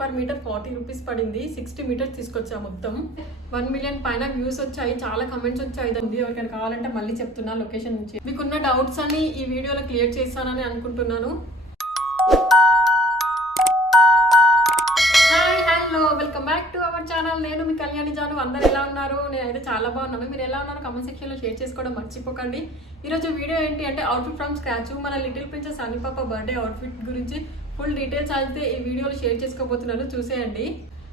Per metre 40 rupees పడింది. 60 metres తీసుకొచ్చా. మొత్తం 1 మిలియన్ పైన వ్యూస్ వచ్చాయి, చాలా కమెంట్స్ వచ్చాయి. ఎవరికైనా కావాలంటే మళ్ళీ చెప్తున్నా లొకేషన్ నుంచి. మీకున్న డౌట్స్ అని ఈ వీడియోలో క్లియర్ చేస్తానని అనుకుంటున్నాను. Welcome back to our channel. నేను మీ కళ్యాణి జాను. అందరు ఎలా ఉన్నారు? నేనైతే చాలా బాగున్నాను. మీరు ఎలా ఉన్నారు కామెంట్ సెక్షన్లో షేర్ చేసుకోవడం మర్చిపోకండి. ఈరోజు వీడియో ఏంటి అంటే అవుట్ఫిట్ ఫ్రమ్ స్క్రాచ్. మన లిటిల్ ప్రిన్సెస్ అన్ని పాప బర్త్డే అవుట్ఫిట్ గురించి ఫుల్ డీటెయిల్స్ అయితే ఈ వీడియోలో షేర్ చేసుకోబోతున్నాను, చూసేయండి.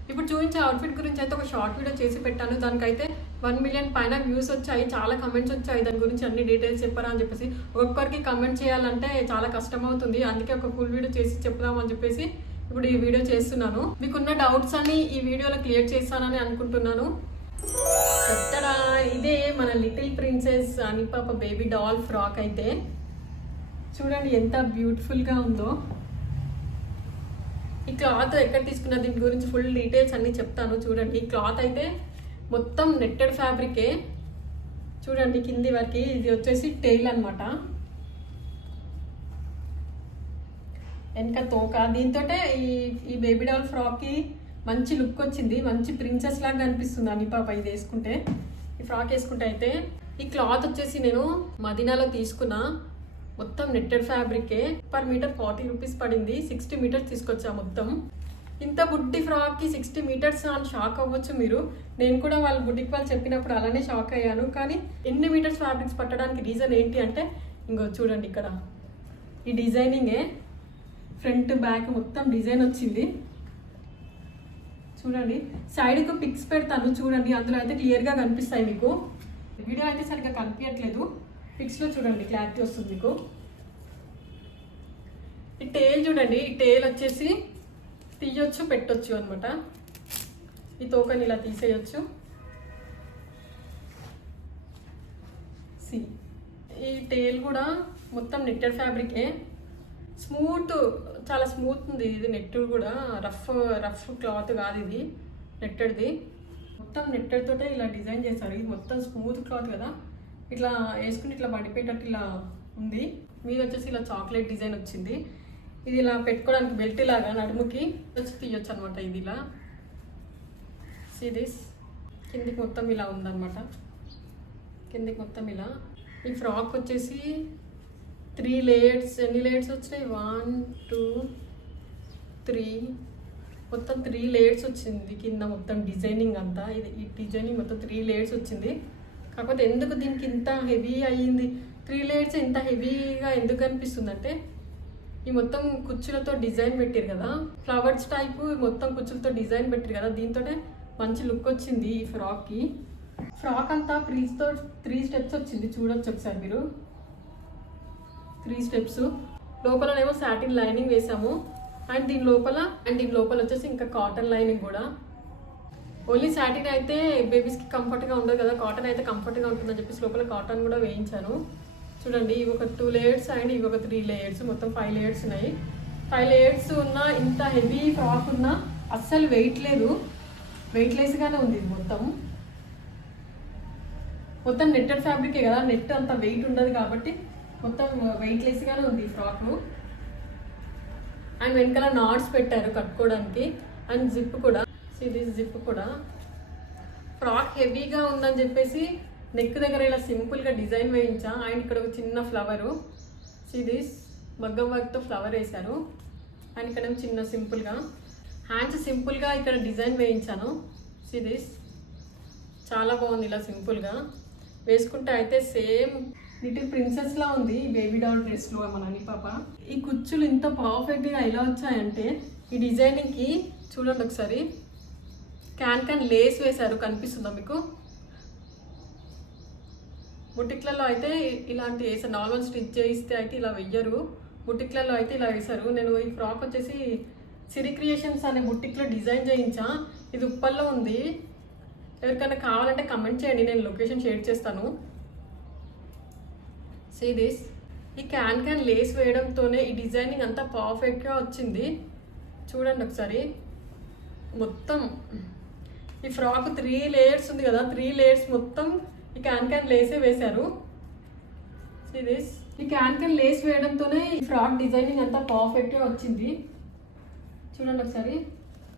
ఇప్పుడు చూపించే అవుట్ఫిట్ గురించి అయితే ఒక షార్ట్ వీడియో చేసి పెట్టాను. దానికైతే 1 మిలియన్ పైన వ్యూస్ వచ్చాయి, చాలా కమెంట్స్ వచ్చాయి. దాని గురించి అన్ని డీటెయిల్స్ చెప్పరా అని చెప్పేసి ఒక్కొక్కరికి కమెంట్ చేయాలంటే చాలా కష్టం అవుతుంది. అందుకే ఒక ఫుల్ వీడియో చేసి చెప్దామని చెప్పేసి ఇప్పుడు ఈ వీడియో చేస్తున్నాను. మీకున్న డౌట్స్ అని ఈ వీడియోలో క్లియర్ చేస్తానని అనుకుంటున్నాను. ఇదే మన లిటిల్ ప్రిన్సెస్ అని పాప బేబీ డాల్ ఫ్రాక్. అయితే చూడండి ఎంత బ్యూటిఫుల్గా ఉందో. ఈ క్లాత్ ఎక్కడ తీసుకున్నా దీని గురించి ఫుల్ డీటెయిల్స్ అన్ని చెప్తాను. చూడండి, ఈ క్లాత్ అయితే మొత్తం నెట్టెడ్ ఫ్యాబ్రికే. చూడండి కింది వరకు. ఇది వచ్చేసి టెయిల్ అనమాట, వెనక తోక. దీంతో ఈ బేబీ డాల్ ఫ్రాక్కి మంచి లుక్ వచ్చింది, మంచి ప్రిన్సెస్ లాగా కనిపిస్తుంది అని పాప ఇది వేసుకుంటే. ఈ ఫ్రాక్ వేసుకుంటే అయితే ఈ క్లాత్ వచ్చేసి నేను మదీనాలో తీసుకున్నా. మొత్తం నెట్టెడ్ ఫ్యాబ్రికే. పర్ మీటర్ 40 రూపీస్ పడింది. 60 మీటర్స్ తీసుకొచ్చా మొత్తం. ఇంత బుడ్డి ఫ్రాక్కి 60 మీటర్స్ అని షాక్ అవ్వచ్చు మీరు. నేను కూడా వాళ్ళ బుడ్డికి వాళ్ళు చెప్పినప్పుడు అలానే షాక్ అయ్యాను. కానీ ఎన్ని మీటర్స్ ఫ్యాబ్రిక్స్ పట్టడానికి రీజన్ ఏంటి అంటే ఇంకో చూడండి, ఇక్కడ ఈ డిజైనింగే. ఫ్రంట్ బ్యాక్ మొత్తం డిజైన్ వచ్చింది. చూడండి, సైడ్కు పిక్స్ పెడతాను చూడండి, అందులో అయితే క్లియర్గా కనిపిస్తాయి మీకు. వీడియో అయితే సరిగ్గా కనిపించట్లేదు, పిక్స్లో చూడండి క్లారిటీ వస్తుంది మీకు. ఈ టేల్ చూడండి, ఈ టేల్ వచ్చేసి తీయొచ్చు పెట్టొచ్చు అనమాట. ఈ తోకని ఇలా తీసేయచ్చు. ఈ టేల్ కూడా మొత్తం నెట్టెడ్ ఫ్యాబ్రికే. స్మూత్, చాలా స్మూత్ ఉంది. ఇది నెట్ కూడా రఫ్ క్లాత్ కాదు, ఇది నెట్టెడ్ది. మొత్తం నెట్టెడ్ తోటే ఇలా డిజైన్ చేశారు. ఇది మొత్తం స్మూత్ క్లాత్ కదా, ఇట్లా వేసుకుని ఇట్లా పడిపోయేటట్టు ఇలా ఉంది. మీద వచ్చేసి ఇలా చాక్లెట్ డిజైన్ వచ్చింది. ఇది ఇలా పెట్టుకోవడానికి బెల్ట్ లాగా నడుముకి వచ్చి తీయొచ్చు అనమాట. ఇది ఇలా సీదిస్ కిందికి మొత్తం ఇలా ఉందన్నమాట. కిందికి మొత్తం ఇలా. ఈ ఫ్రాక్ వచ్చేసి 3 లేయర్స్. ఎన్ని లేయర్స్ వచ్చినాయి? 1 2 3, మొత్తం 3 లేయర్స్ వచ్చింది కింద మొత్తం డిజైనింగ్ అంతా. ఇది ఈ డిజైనింగ్ మొత్తం 3 లేయర్స్ వచ్చింది. కాకపోతే ఎందుకు దీనికి ఇంత హెవీ అయ్యింది? 3 లేయర్స్ ఇంత హెవీగా ఎందుకు అనిపిస్తుంది అంటే ఈ మొత్తం కుచ్చులతో డిజైన్ పెట్టారు కదా, ఫ్లవర్స్ టైపు మొత్తం కుచ్చులతో డిజైన్ పెట్టారు కదా, దీంతో మంచి లుక్ వచ్చింది ఈ ఫ్రాక్కి. ఫ్రాక్ అంతా ప్రీస్తో 3 స్టెప్స్ వచ్చింది, చూడొచ్చు ఒకసారి మీరు. 3 స్టెప్స్. లోపలనేమో సాటిన్ లైనింగ్ వేసాము. అండ్ దీని లోపల వచ్చేసి ఇంకా కాటన్ లైనింగ్ కూడా. ఓన్లీ సాటిన్ అయితే బేబీస్కి కంఫర్ట్గా ఉండదు కదా, కాటన్ అయితే కంఫర్ట్గా ఉంటుందని చెప్పేసి లోపల కాటన్ కూడా వేయించాను. చూడండి, ఇవి ఒక 2 లేయర్స్ అండ్ ఇవి ఒక 3 లేయర్స్, మొత్తం 5 లేయర్స్ ఉన్నాయి. 5 లేయర్స్ ఉన్న ఇంత హెవీ ఫ్రాక్ ఉన్నా అస్సలు వెయిట్ లేదు, వెయిట్లెస్గానే ఉంది. ఇది మొత్తం నెట్టెడ్ ఫ్యాబ్రికే కదా, నెట్ అంత వెయిట్ ఉండదు కాబట్టి మొత్తం వెయిట్లెస్గానే ఉంది ఈ ఫ్రాక్. అండ్ వెనకాల నాట్స్ పెట్టారు కట్టుకోవడానికి. అండ్ జిప్ కూడా, ఇది జిప్ కూడా. ఫ్రాక్ హెవీగా ఉందని చెప్పేసి నెక్ దగ్గర ఇలా సింపుల్గా డిజైన్ వేయించా. అండ్ ఇక్కడ ఒక చిన్న ఫ్లవరు, సిరీస్ మగ్గం వర్క్తో ఫ్లవర్ వేశారు. అండ్ ఇక్కడ చిన్న సింపుల్గా హ్యాండ్స్ సింపుల్గా ఇక్కడ డిజైన్ వేయించాను. సిరీస్ చాలా బాగుంది. ఇలా సింపుల్గా వేసుకుంటే అయితే సేమ్ లిటిల్ ప్రిన్సెస్ లా ఉంది ఈ బేబీ డాల్ డ్రెస్లో మన అన్ని పాప. ఈ కుచ్చులు ఇంత పర్ఫెక్ట్గా ఎలా వచ్చాయంటే ఈ డిజైనింగ్కి చూడండి ఒకసారి. క్యాన్ లేస్ వేశారు, కనిపిస్తుందా మీకు? బుటిక్లలో అయితే ఇలాంటి వేసారు. నార్మల్ స్టిచ్ చేయిస్తే అయితే ఇలా వెయ్యరు, బుటిక్లలో అయితే ఇలా వేశారు. నేను ఈ ఫ్రాక్ వచ్చేసి సిరి క్రియేషన్స్ అనే బుటిక్లో డిజైన్ చేయించా. ఇది ఉప్పల్లో ఉంది. ఎవరికైనా కావాలంటే కమెంట్ చేయండి, నేను లొకేషన్ షేర్ చేస్తాను. See this. ఈ క్యాన్ లేస్ వేయడంతోనే ఈ డిజైనింగ్ అంతా పర్ఫెక్ట్గా వచ్చింది. చూడండి ఒకసారి. మొత్తం ఈ ఫ్రాక్ 3 లేయర్స్ ఉంది కదా, 3 లేయర్స్ మొత్తం ఈ క్యాన్ లేసే వేశారు. See this. ఈ క్యాన్ లేస్ వేయడంతోనే ఈ ఫ్రాక్ డిజైనింగ్ అంతా పర్ఫెక్ట్గా వచ్చింది. చూడండి ఒకసారి.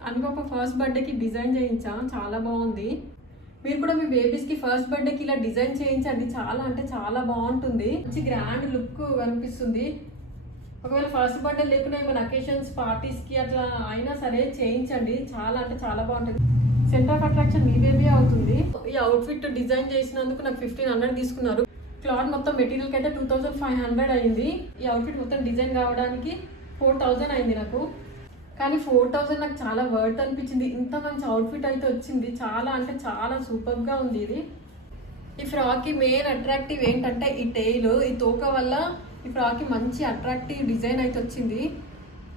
అనుపాప ఫస్ట్ బర్త్డేకి డిజైన్ చేయించా, చాలా బాగుంది. మీరు కూడా మీ బేబీస్కి ఫస్ట్ బర్త్డేకి ఇలా డిజైన్ చేయించండి, చాలా అంటే చాలా బాగుంటుంది, మంచి గ్రాండ్ లుక్ కనిపిస్తుంది. ఒకవేళ ఫస్ట్ బర్త్డే లేకుండా ఏమైనా అకేషన్స్ పార్టీస్కి అట్లా అయినా సరే చేయించండి, చాలా అంటే చాలా బాగుంటుంది. Centre of attraction me baby అవుతుంది. ఈ అవుట్ఫిట్ డిజైన్ చేసినందుకు నాకు 1500 తీసుకున్నారు. క్లాత్ మొత్తం మెటీరియల్కి అయితే 2500 అయింది. ఈ అవుట్ఫిట్ మొత్తం డిజైన్ కావడానికి 4000 అయింది నాకు. కానీ 4000 నాకు చాలా వర్త్ అనిపించింది. ఇంత మంచి అవుట్ఫిట్ అయితే వచ్చింది, చాలా అంటే చాలా సూపర్గా ఉంది ఇది. ఈ ఫ్రాక్కి మెయిన్ అట్రాక్టివ్ ఏంటంటే ఈ టెయిల్, ఈ తోక వల్ల ఈ ఫ్రాక్కి మంచి అట్రాక్టివ్ డిజైన్ అయితే వచ్చింది,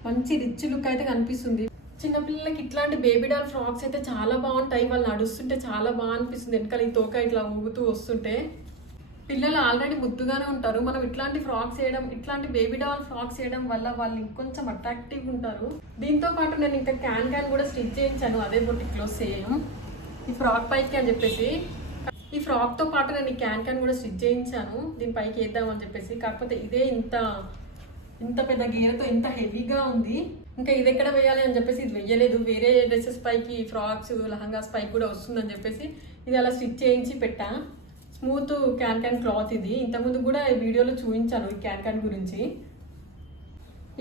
మంచి రిచ్ లుక్ అయితే కనిపిస్తుంది. చిన్నపిల్లలకి ఇట్లాంటి బేబీ డాల్ ఫ్రాక్స్ అయితే చాలా బాగుంటాయి, వాళ్ళు నడుస్తుంటే చాలా బాగా అనిపిస్తుంది, వెనకాల ఈ తోక ఇట్లా ఊగుతూ వస్తుంటే. పిల్లలు ఆల్రెడీ ముద్దుగానే ఉంటారు, మనం ఇట్లాంటి ఫ్రాక్స్ వేయడం, ఇట్లాంటి బేబీ డాల్ ఫ్రాక్స్ వేయడం వల్ల వాళ్ళు ఇంకొంచెం అట్రాక్టివ్ ఉంటారు. దీంతో పాటు నేను ఇంకా క్యాన్ కూడా స్టిచ్ చేయించాను అదే బొటిక్లో సేమ్ ఈ ఫ్రాక్ పైకి అని చెప్పేసి. ఈ ఫ్రాక్తో పాటు నేను ఈ క్యాన్ కూడా స్టిచ్ చేయించాను దీనిపైకి వేద్దామని చెప్పేసి. కాకపోతే ఇదే ఇంత పెద్ద గేరతో ఇంత హెవీగా ఉంది, ఇంకా ఇది ఎక్కడ వేయాలి అని చెప్పేసి ఇది వేయలేదు. వేరే డ్రెస్సెస్ పైకి, ఫ్రాక్స్, లహంగాస్ పైకి కూడా వస్తుందని చెప్పేసి ఇది అలా స్టిచ్ చేయించి పెట్టా. స్మూత్ క్యాన్ క్లాత్ ఇది, ఇంతకుముందు కూడా ఈ వీడియోలో చూపించాను ఈ క్యాన్ గురించి.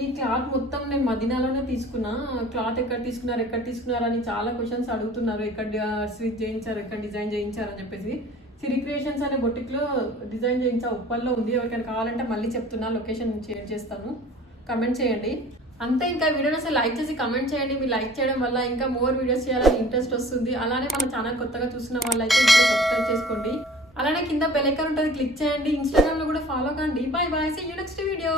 ఈ క్లాత్ మొత్తం నేను మదీనాలోనే తీసుకున్నా. క్లాత్ ఎక్కడ తీసుకున్నారు అని చాలా క్వశ్చన్స్ అడుగుతున్నారు, ఎక్కడ స్టిచ్ చేయించారు, ఎక్కడ డిజైన్ చేయించారు అని చెప్పేసి. సిరి క్రియేషన్స్ అనే బొటిక్లో డిజైన్ చేయించా, ఉప్పల్లో ఉంది. ఎవరికైనా కావాలంటే మళ్ళీ చెప్తున్నా, లొకేషన్ షేర్ చేస్తాను, కమెంట్ చేయండి. అంతే, ఇంకా వీడియోని అసలు లైక్ చేసి కమెంట్ చేయండి. మీరు లైక్ చేయడం వల్ల ఇంకా మోర్ వీడియోస్ చేయాలని ఇంట్రెస్ట్ వస్తుంది. అలానే మన ఛానల్ కొత్తగా చూసిన వాళ్ళైతే ఇప్పుడు సబ్స్క్రైబ్ చేసుకోండి. అలానే కింద బెల్ ఐకాన్ ఉంటుంది, క్లిక్ చేయండి. ఇన్స్టాగ్రామ్లో కూడా ఫాలో కండి. Bye bye, see you next video.